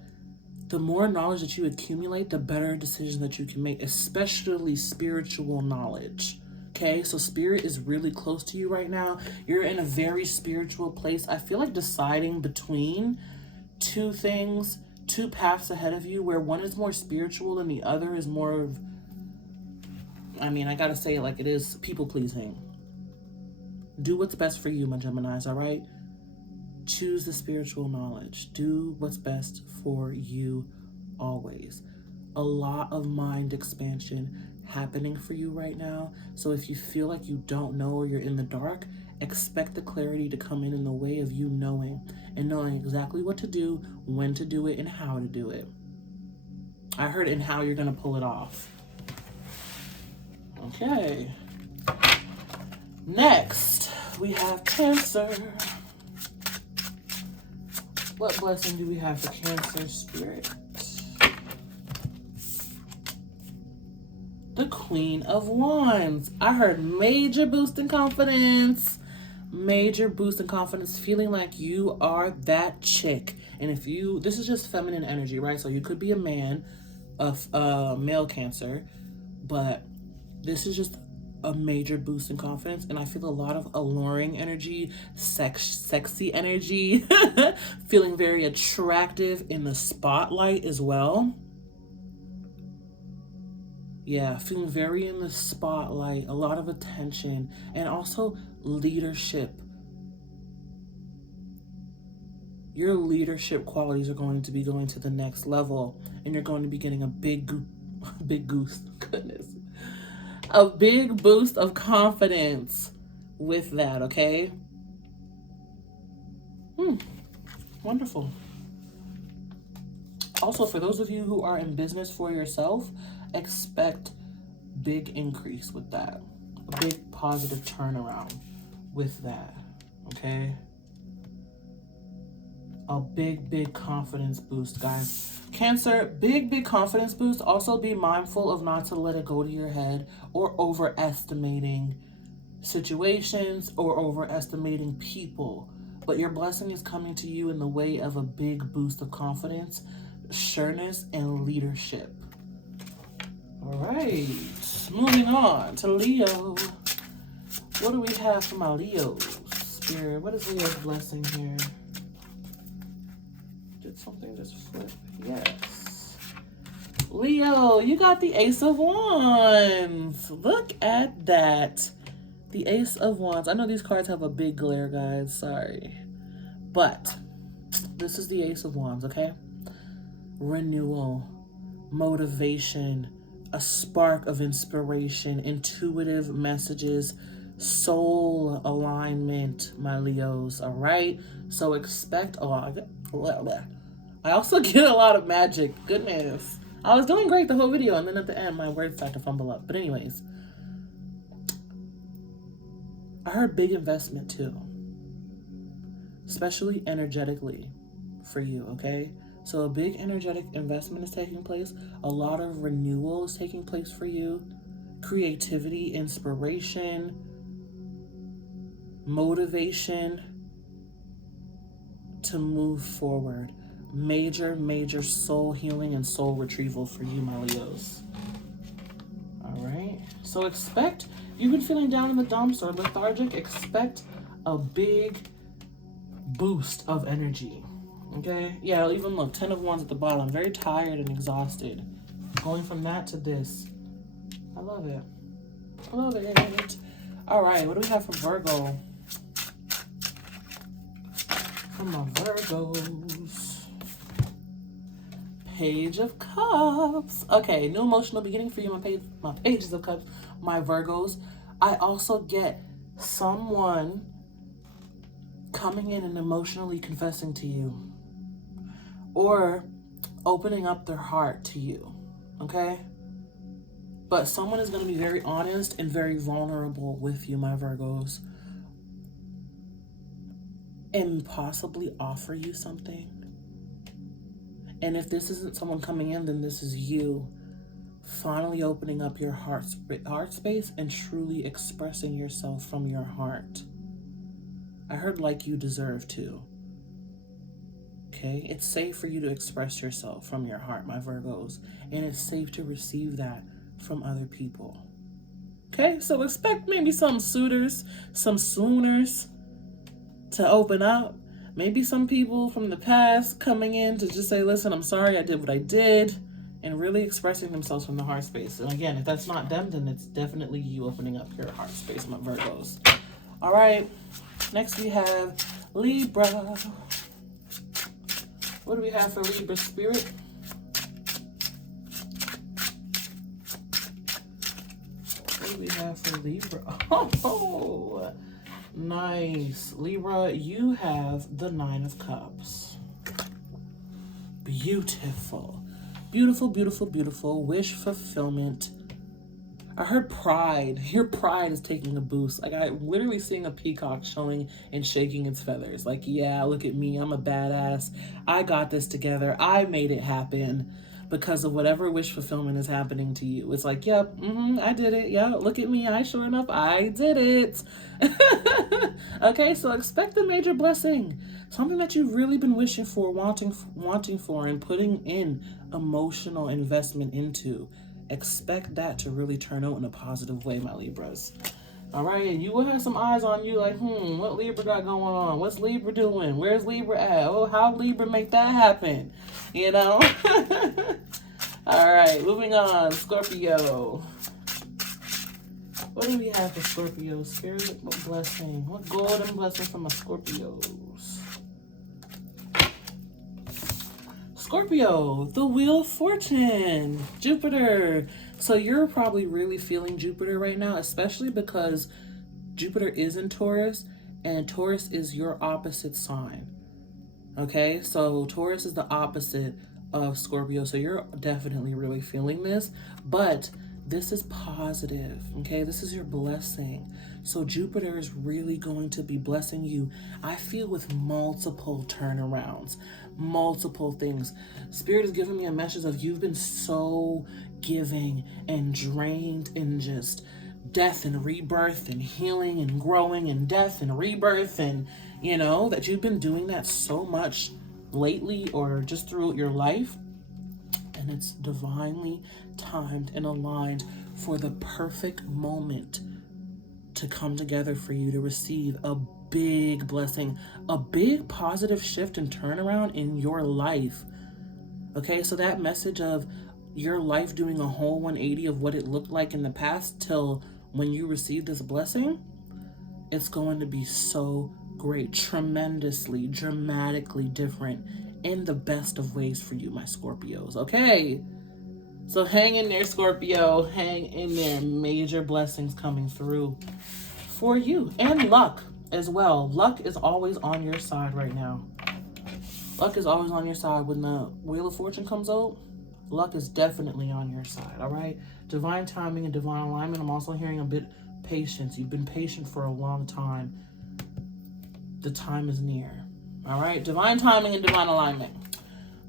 the more knowledge that you accumulate, the better decisions that you can make, especially spiritual knowledge. Okay, so spirit is really close to you right now. You're in a very spiritual place. I feel like deciding between two things, two paths ahead of you, where one is more spiritual and the other is more of, I mean, I gotta say it like it is, people pleasing. Do what's best for you, my Geminis, all right? Choose the spiritual knowledge. Do what's best for you always. A lot of mind expansion happening for you right now. So if you feel like you don't know or you're in the dark, expect the clarity to come in the way of you knowing and knowing exactly what to do, when to do it, and how to do it. I heard and how you're gonna pull it off. Okay. Next, we have Cancer. What blessing do we have for Cancer Spirit? The Queen of Wands. I heard major boost in confidence. Major boost in confidence. Feeling like you are that chick. And if you, this is just feminine energy, right? So you could be a man, male Cancer, but this is just a major boost in confidence. And I feel a lot of alluring energy, sexy energy, feeling very attractive in the spotlight as well. Yeah, feeling very in the spotlight, a lot of attention, and also leadership. Your leadership qualities are going to be going to the next level, and you're going to be getting a big boost of confidence with that, okay? Wonderful. Also, for those of you who are in business for yourself, expect big increase with that. A big positive turnaround with that, okay? A big confidence boost, guys. Cancer, big confidence boost. Also be mindful of not to let it go to your head or overestimating situations or overestimating people. But your blessing is coming to you in the way of a big boost of confidence, sureness, and leadership. All right, moving on to Leo. What do we have for my Leo Spirit? What is Leo's blessing here? Did something just flip? Yes. Leo, you got the Ace of Wands. Look at that. The Ace of Wands. I know these cards have a big glare, guys. Sorry. But this is the Ace of Wands, okay? Renewal, motivation, a spark of inspiration, intuitive messages soul alignment, my Leos, all right? So expect a lot. I also get a lot of magic. Goodness. I was doing great the whole video, and then at the end, my words start to fumble up. But anyways, I heard big investment too, especially energetically for you, okay? So a big energetic investment is taking place. A lot of renewal is taking place for you. Creativity, inspiration, motivation to move forward. Major soul healing and soul retrieval for you, my Leos. All right. So expect, you've been feeling down in the dumps or lethargic, expect a big boost of energy. Okay? Yeah, even look, 10 of Wands at the bottom. I'm very tired and exhausted. Going from that to this. I love it. I love it. All right, what do we have for Virgo? For my Virgos. Page of Cups. Okay, new emotional beginning for you, my Pages of Cups, my Virgos. I also get someone coming in and emotionally confessing to you or opening up their heart to you, okay? But someone is going to be very honest and very vulnerable with you, my Virgos, and possibly offer you something. And if this isn't someone coming in, then this is you finally opening up your heart space and truly expressing yourself from your heart. I heard like you deserve to. Okay? It's safe for you to express yourself from your heart, my Virgos. And it's safe to receive that from other people. Okay? So expect maybe some suitors, some swooners to open up. Maybe some people from the past coming in to just say, listen, I'm sorry I did what I did, and really expressing themselves from the heart space. And again, if that's not them, then it's definitely you opening up your heart space, my Virgos. All right, next we have Libra. What do we have for Libra spirit? What do we have for Libra? Oh, nice. Libra, you have the 9 of Cups. Beautiful. Beautiful, beautiful, beautiful. Wish fulfillment. I heard pride. Your pride is taking a boost. Like, I'm literally seeing a peacock showing and shaking its feathers. Like, yeah, look at me. I'm a badass. I got this together. I made it happen because of whatever wish fulfillment is happening to you. It's like, yep, I did it. Yeah, look at me. Sure enough, I did it. Okay, so expect a major blessing. Something that you've really been wishing for, wanting for, and putting in emotional investment into. Expect that to really turn out in a positive way, my Libras. All right, and you will have some eyes on you like, what Libra got going on? What's Libra doing? Where's Libra at? Oh, how Libra make that happen? You know? All right, moving on. Scorpio. What do we have for Scorpio? Spirit, what blessing? What golden blessing for my Scorpios? Scorpio, the Wheel of Fortune, Jupiter. So you're probably really feeling Jupiter right now, especially because Jupiter is in Taurus, and Taurus is your opposite sign. Okay, so Taurus is the opposite of Scorpio, so you're definitely really feeling this, but this is positive, okay? This is your blessing. So Jupiter is really going to be blessing you, I feel, with multiple turnarounds, multiple things. Spirit is giving me a message of you've been so giving and drained in just death and rebirth and healing and growing and death and rebirth, and you know that you've been doing that so much lately or just throughout your life, and it's divinely timed and aligned for the perfect moment to come together for you to receive a big blessing, a big positive shift and turnaround in your life. Okay, so that message of your life doing a whole 180 of what it looked like in the past till when you receive this blessing, it's going to be so great, tremendously, dramatically different in the best of ways for you, my Scorpios. Okay, so hang in there, Scorpio. Hang in there. Major blessings coming through for you. And luck as well. Luck is always on your side right now. Luck is always on your side. When the Wheel of Fortune comes out, luck is definitely on your side, all right? Divine timing and divine alignment. I'm also hearing a bit patience. You've been patient for a long time. The time is near, all right? Divine timing and divine alignment.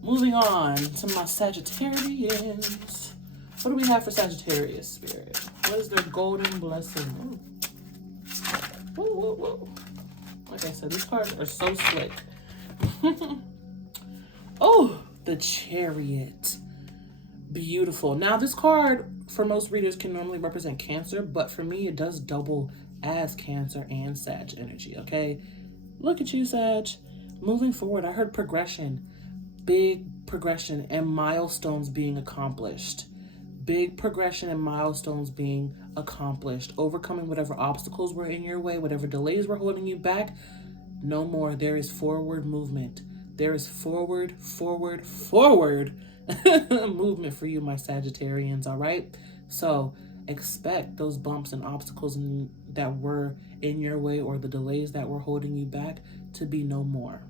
Moving on to my Sagittarius. What do we have for Sagittarius, Spirit? What is their golden blessing? Ooh. Ooh. Like I said, these cards are so slick. Oh, the Chariot. Beautiful. Now, this card, for most readers, can normally represent Cancer, but for me, it does double as Cancer and Sag energy, okay? Look at you, Sag. Moving forward, I heard progression. Big progression and milestones being accomplished. Big progression and milestones being accomplished. Overcoming whatever obstacles were in your way, whatever delays were holding you back. No more. There is forward movement. There is forward movement for you, my Sagittarians, all right? So expect those bumps and obstacles that were in your way, or the delays that were holding you back, to be no more.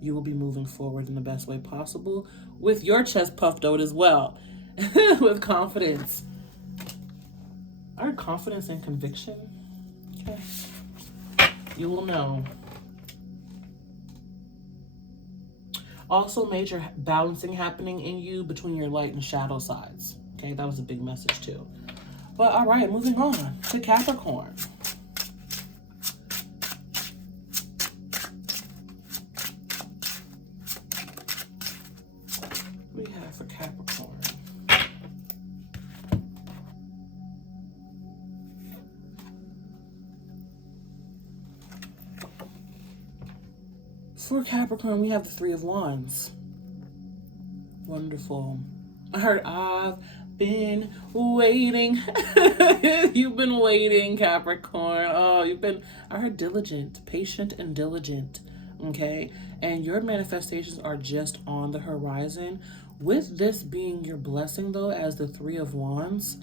You will be moving forward in the best way possible, with your chest puffed out as well, with confidence. Our confidence and conviction, okay? You will know. Also, major balancing happening in you between your light and shadow sides. Okay, that was a big message too. But all right, moving on to Capricorn. What do we have for Capricorn? For Capricorn, we have the Three of Wands. Wonderful. I heard I've been waiting. You've been waiting, Capricorn. Oh, I heard diligent, patient and diligent. Okay. And your manifestations are just on the horizon. With this being your blessing, though, as the Three of Wands,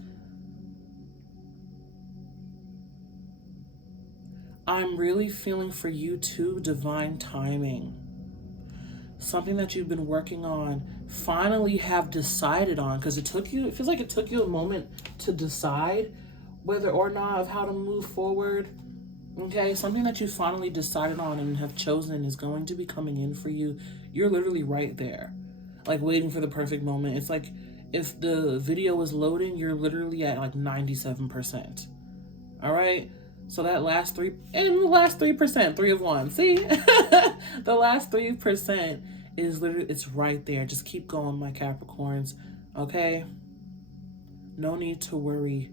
I'm really feeling for you too, divine timing. Something that you've been working on, finally have decided on, because it feels like it took you a moment to decide whether or not of how to move forward. Okay, something that you finally decided on and have chosen is going to be coming in for you. You're literally right there, like waiting for the perfect moment. It's like if the video was loading, you're literally at like 97%. All right. So that last 3%, Three of Wands. See, the last 3% is literally, it's right there. Just keep going, my Capricorns. Okay. No need to worry.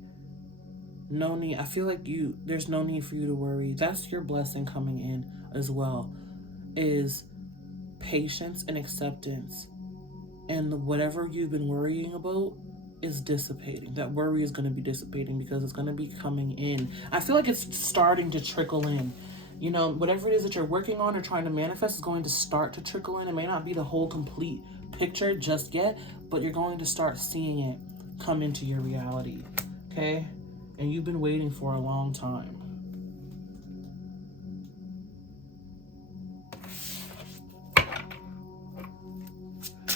No need. I feel like there's no need for you to worry. That's your blessing coming in as well, is patience and acceptance. And whatever you've been worrying about is dissipating. That worry is going to be dissipating because it's going to be coming in. I feel like it's starting to trickle in. You know, whatever it is that you're working on or trying to manifest is going to start to trickle in. It may not be the whole complete picture just yet, but you're going to start seeing it come into your reality. Okay? And you've been waiting for a long time.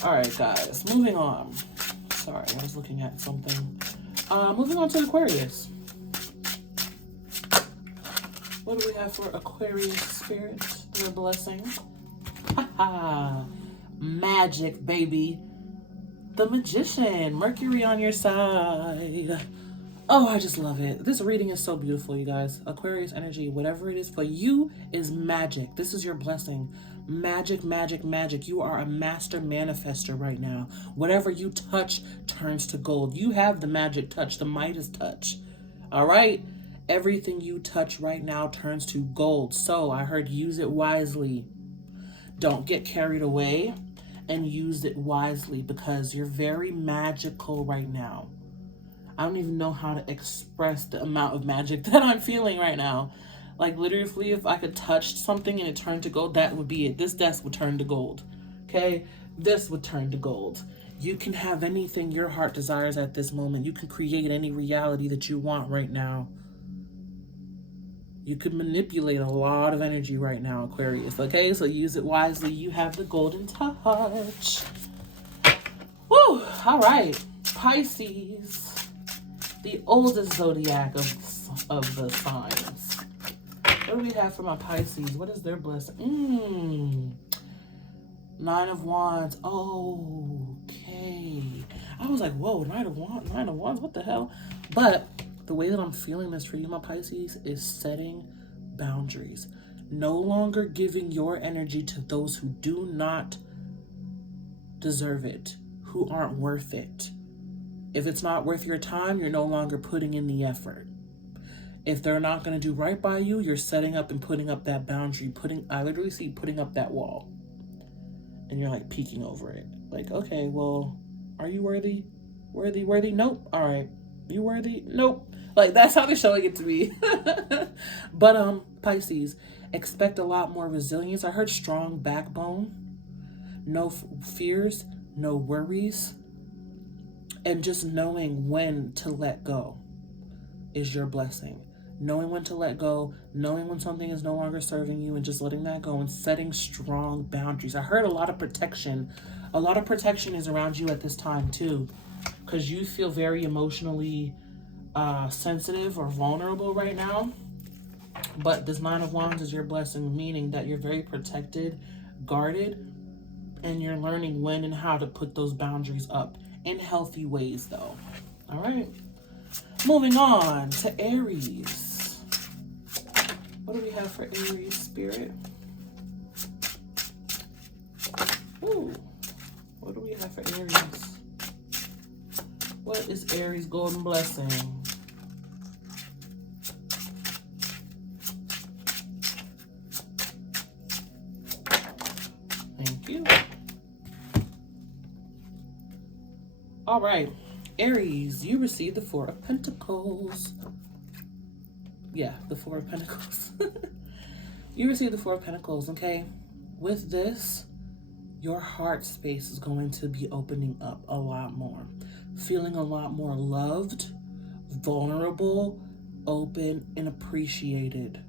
All right, guys, moving on. Sorry, I was looking at something. Moving on to Aquarius. What do we have for Aquarius spirit? Their blessing. Magic, baby. The Magician. Mercury on your side. Oh, I just love it. This reading is so beautiful, you guys. Aquarius energy, whatever it is for you, is magic. This is your blessing. Magic, magic, magic. You are a master manifester right now. Whatever you touch turns to gold. You have the magic touch, the Midas touch. All right? Everything you touch right now turns to gold. So I heard use it wisely. Don't get carried away, and use it wisely, because you're very magical right now. I don't even know how to express the amount of magic that I'm feeling right now. Like, literally, if I could touch something and it turned to gold, that would be it. This desk would turn to gold. Okay? This would turn to gold. You can have anything your heart desires at this moment. You can create any reality that you want right now. You could manipulate a lot of energy right now, Aquarius, okay? So use it wisely. You have the golden touch. Woo! All right. Pisces, the oldest zodiac of the signs. What do we have for my Pisces? What is their blessing? Nine of Wands. Okay. I was like, whoa, Nine of Wands, what the hell? But the way that I'm feeling this for you, my Pisces, is setting boundaries. No longer giving your energy to those who do not deserve it, who aren't worth it. If it's not worth your time, you're no longer putting in the effort. If they're not going to do right by you, you're setting up and putting up that boundary. I literally see putting up that wall. And you're like peeking over it. Like, okay, well, are you worthy? Worthy? Nope. All right. You worthy? Nope. Like, that's how they're showing it to me. But Pisces, expect a lot more resilience. I heard strong backbone, no fears, no worries, and just knowing when to let go is your blessing. Knowing when to let go, knowing when something is no longer serving you, and just letting that go and setting strong boundaries. I heard a lot of protection. A lot of protection is around you at this time too, because you feel very emotionally sensitive or vulnerable right now. But this Nine of Wands is your blessing, meaning that you're very protected, guarded, and you're learning when and how to put those boundaries up in healthy ways though. All right. Moving on to Aries. What do we have for Aries, Spirit? Ooh. What do we have for Aries? What is Aries' golden blessing? Thank you. All right. Aries, you receive the Four of Pentacles. Yeah, the Four of Pentacles. You receive the Four of Pentacles, okay? With this, your heart space is going to be opening up a lot more. Feeling a lot more loved, vulnerable, open, and appreciated.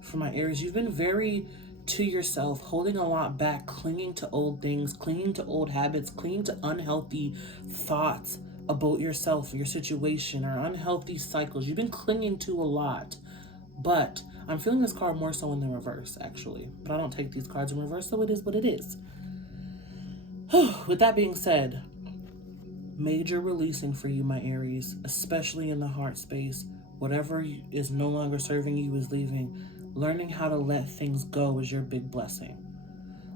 For my Aries, you've been very to yourself, holding a lot back, clinging to old things, clinging to old habits, clinging to unhealthy thoughts about yourself, your situation, or unhealthy cycles. You've been clinging to a lot, but I'm feeling this card more so in the reverse, actually. But I don't take these cards in reverse, so it is what it is. With that being said, major releasing for you, my Aries, especially in the heart space. Whatever is no longer serving you is leaving. Learning how to let things go is your big blessing.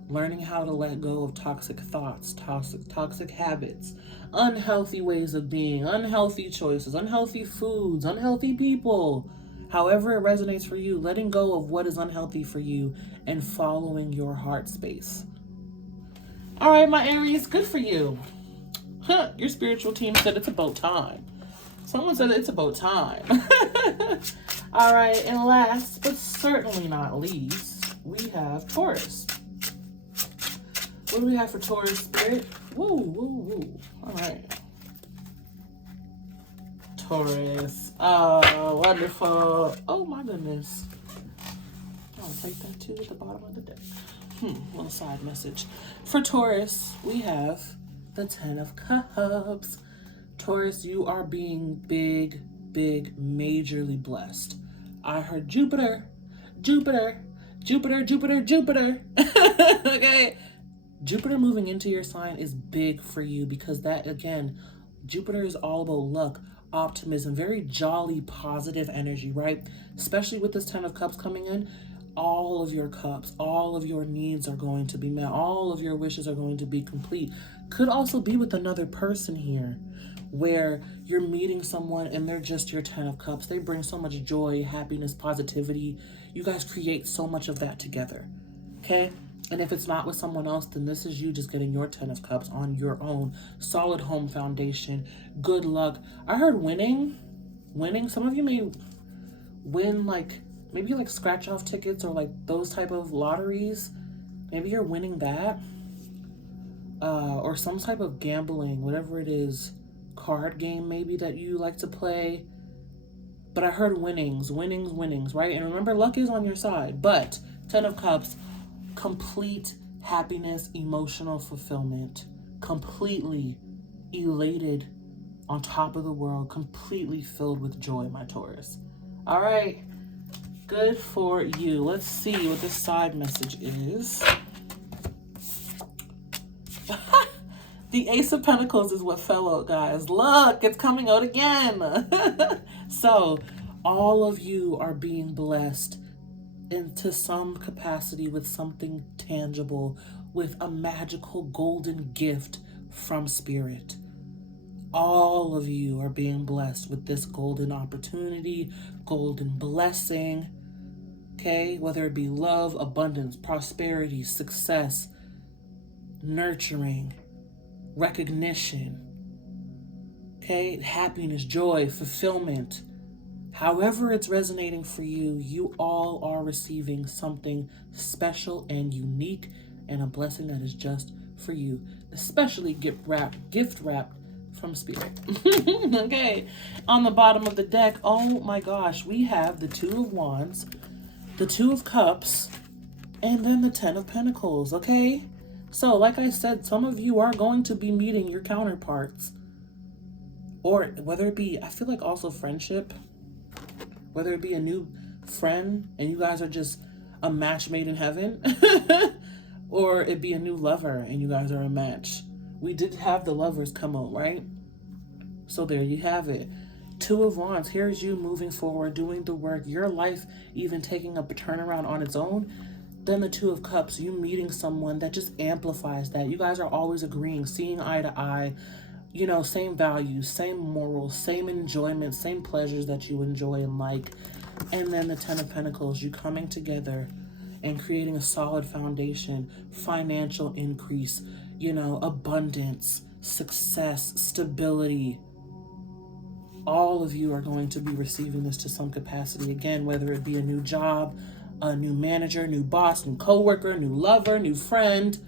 Learning how to let go of toxic thoughts, toxic habits, unhealthy ways of being, unhealthy choices, unhealthy foods, unhealthy people. However it resonates for you, letting go of what is unhealthy for you and following your heart space. All right, my Aries, good for you. Your spiritual team said it's about time. Someone said it's about time. All right, and last but certainly not least, we have Taurus. What do we have for Taurus, Spirit? Woo, woo, woo. All right. Taurus. Oh, wonderful. Oh, my goodness. I'll take that too at the bottom of the deck. Little side message. For Taurus, we have the Ten of Cups. Taurus, you are being big, majorly blessed. I heard Jupiter. Okay. Jupiter moving into your sign is big for you because that, again, Jupiter is all about luck, optimism, very jolly, positive energy, right? Especially with this Ten of Cups coming in, all of your cups, all of your needs are going to be met. All of your wishes are going to be complete. Could also be with another person here where you're meeting someone and they're just your Ten of Cups. They bring so much joy, happiness, positivity. You guys create so much of that together, okay? And if it's not with someone else, then this is you just getting your Ten of Cups on your own. Solid home foundation. Good luck. I heard winning. Some of you may win maybe scratch off tickets or those type of lotteries. Maybe you're winning that. Or some type of gambling, whatever it is. Card game maybe that you like to play. But I heard winnings, right? And remember, luck is on your side. But 10 of Cups, complete happiness, emotional fulfillment, completely elated, on top of the world, completely filled with joy, my Taurus. All right, good for you. Let's see what this side message is. The Ace of Pentacles is what fell out, guys. Look, it's coming out again. So all of you are being blessed into some capacity with something tangible, with a magical golden gift from Spirit. All of you are being blessed with this golden opportunity, golden blessing, okay? Whether it be love, abundance, prosperity, success, nurturing, recognition, okay? Happiness, joy, fulfillment. However it's resonating for you, you all are receiving something special and unique and a blessing that is just for you, especially gift wrapped from Spirit. Okay, on the bottom of the deck, oh my gosh, we have the Two of Wands, the Two of Cups, and then the 10 of Pentacles. Okay, so like I said, some of you are going to be meeting your counterparts, or whether it be, I feel like also friendship, whether it be a new friend and you guys are just a match made in heaven, or it be a new lover and you guys are a match. We did have the Lovers come out, right? So there you have it. Two of Wands, here's you moving forward, doing the work, your life even taking a turnaround on its own. Then the Two of Cups, you meeting someone that just amplifies that. You guys are always agreeing, seeing eye to eye, you know, same values, same morals, same enjoyment, same pleasures that you enjoy and like. And then the 10 of Pentacles, you coming together and creating a solid foundation, financial increase, you know, abundance, success, stability. All of you are going to be receiving this to some capacity. Again, whether it be a new job, a new manager, new boss, new coworker, new lover, new friend.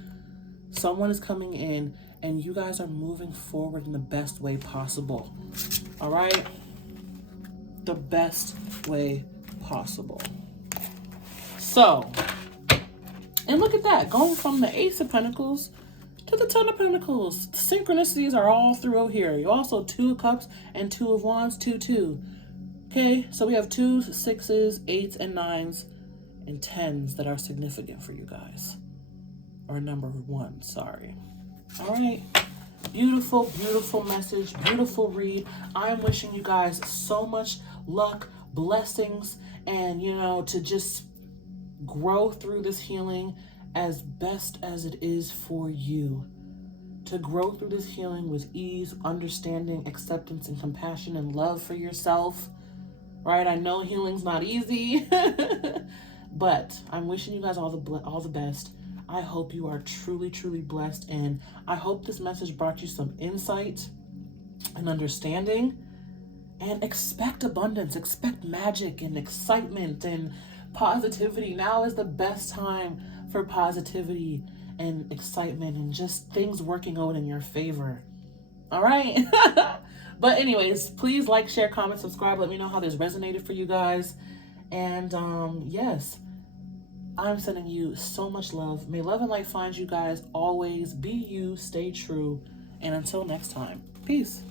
Someone is coming in and you guys are moving forward in the best way possible. All right? The best way possible. So, and look at that, going from the Ace of Pentacles to the 10 of Pentacles. The synchronicities are all throughout here. You also 2 of Cups and 2 of Wands, 2, 2. Okay, so we have 2s, 6s, 8s, and 9s, and 10s that are significant for you guys. Or number 1, sorry. All right, beautiful, beautiful message, beautiful read. I'm wishing you guys so much luck, blessings, and, you know, to just grow through this healing as best as it is for you. To grow through this healing with ease, understanding, acceptance, and compassion and love for yourself. Right? I know healing's not easy, but I'm wishing you guys all the best. I hope you are truly, truly blessed, and I hope this message brought you some insight and understanding. And expect abundance, expect magic and excitement and positivity. Now is the best time for positivity and excitement and just things working out in your favor. All right. But anyways, please like, share, comment, subscribe. Let me know how this resonated for you guys. And yes, I'm sending you so much love. May love and light find you guys always. Be you, stay true. And until next time, peace.